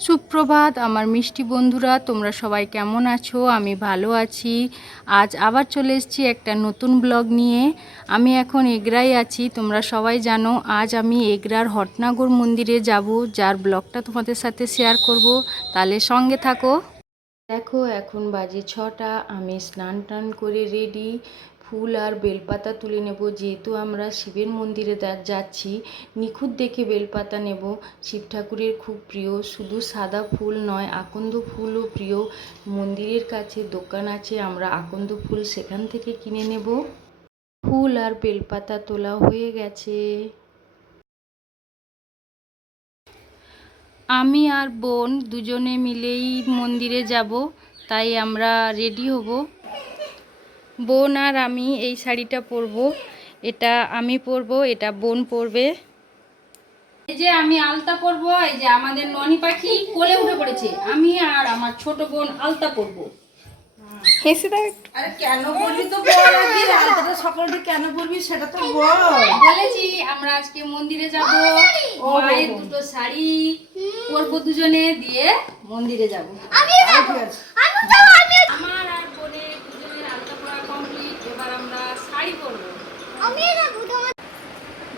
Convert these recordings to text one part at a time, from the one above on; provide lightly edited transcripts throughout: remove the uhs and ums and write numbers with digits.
সুপ্রভাত আমার মিষ্টি বন্ধুরা, তোমরা সবাই কেমন আছো? আমি ভালো আছি। আজ আবার চলে এসেছি একটা নতুন ব্লগ নিয়ে। আমি এখন এগরায় আছি। তোমরা সবাই জানো আজ আমি এগরার হটনাগর মন্দিরে যাব, যার ব্লগটা তোমাদের সাথে শেয়ার করব। তাহলে সঙ্গে থাকো। দেখো এখন বাজে 6টা, আমি স্নান টান করে রেডি। ফুল আর বেলপাতা তুলে নেব, যেহেতু আমরা শিবের মন্দিরে যাচ্ছি। নিখুঁত দেখে বেলপাতা নেব। শিব ঠাকুরের খুব প্রিয়, শুধু সাদা ফুল নয়, আকন্দ ফুলও প্রিয়। মন্দিরের কাছে দোকান আছে, আমরা আকন্দ ফুল সেখান থেকে কিনে নেব। ফুল আর বেলপাতা তোলা হয়ে গেছে। আমি আর বোন দুজনে মিলেই মন্দিরে যাব, তাই আমরা রেডি হব। বোন আর আমি এই শাড়িটা পরবো, এটা আমি পরবো, এটা বোন পরবে। এই যে আমি আলতা পরবো, এই যে আমাদের ননি পাখি কোলে উঠে পড়েছে। আমি আর আমার ছোট বোন আলতা পরবো। আরে কেন বলবি তো বল, আগে আলতাটা সকালে কেন বলবি সেটা তো বল। বলেছি আমরা আজকে মন্দিরে যাব, মায়ের দুটো শাড়ি পরবো দুজনে, দিয়ে মন্দিরে যাব। আমার আর বোনের দুজনের আলতা পরা কমপ্লিট, এবার আমরা শাড়ি পরবো।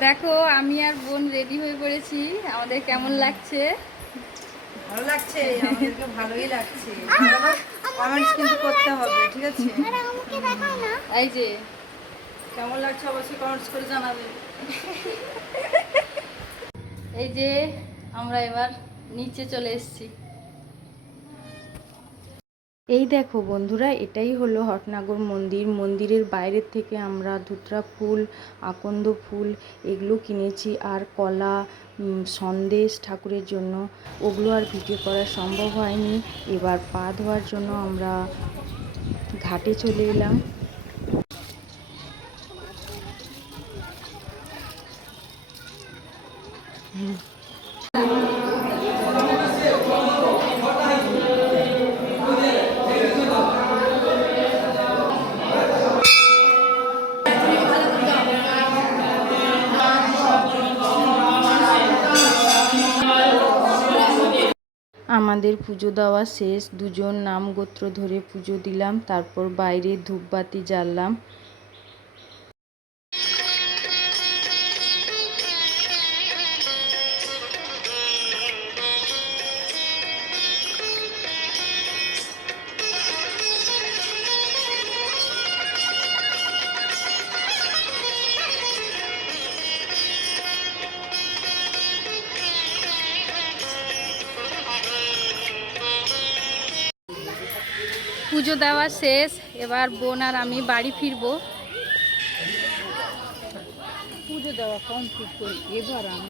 দেখো আমি আর বোন রেডি হয়ে পড়েছি, আমাদের কেমন লাগছে? ভালো লাগছে, আমাদেরকে ভালোই লাগছে। কমেন্টস কিন্তু করতে হবে, ঠিক আছে? এই যে কেমন লাগছে অবশ্যই কমেন্টস করে জানাবে। এই যে আমরা এবার নিচে চলে এসেছি। এই দেখো বন্ধুরা, এটাই হলো হটনাগর মন্দির। মন্দিরের বাইরের থেকে আমরা ধুতরা ফুল, আকন্দ ফুল এগুলো কিনেছি, আর কলা, সন্দেশ ঠাকুরের জন্য। ওগুলো আর ভিডিও করা সম্ভব হয়নি। এবার পা ধোয়ার জন্য আমরা ঘাটে চলে এলাম। আমাদের পুজো দেওয়া শেষ, দুজন নাম গোত্র ধরে পুজো দিলাম, তারপর বাইরে ধূপবাতি জ্বাললাম। পুজো দেওয়া শেষ, এবার বোন আর আমি বাড়ি ফিরবো। পুজো দেওয়া কমপ্লিট করি, এবার আমি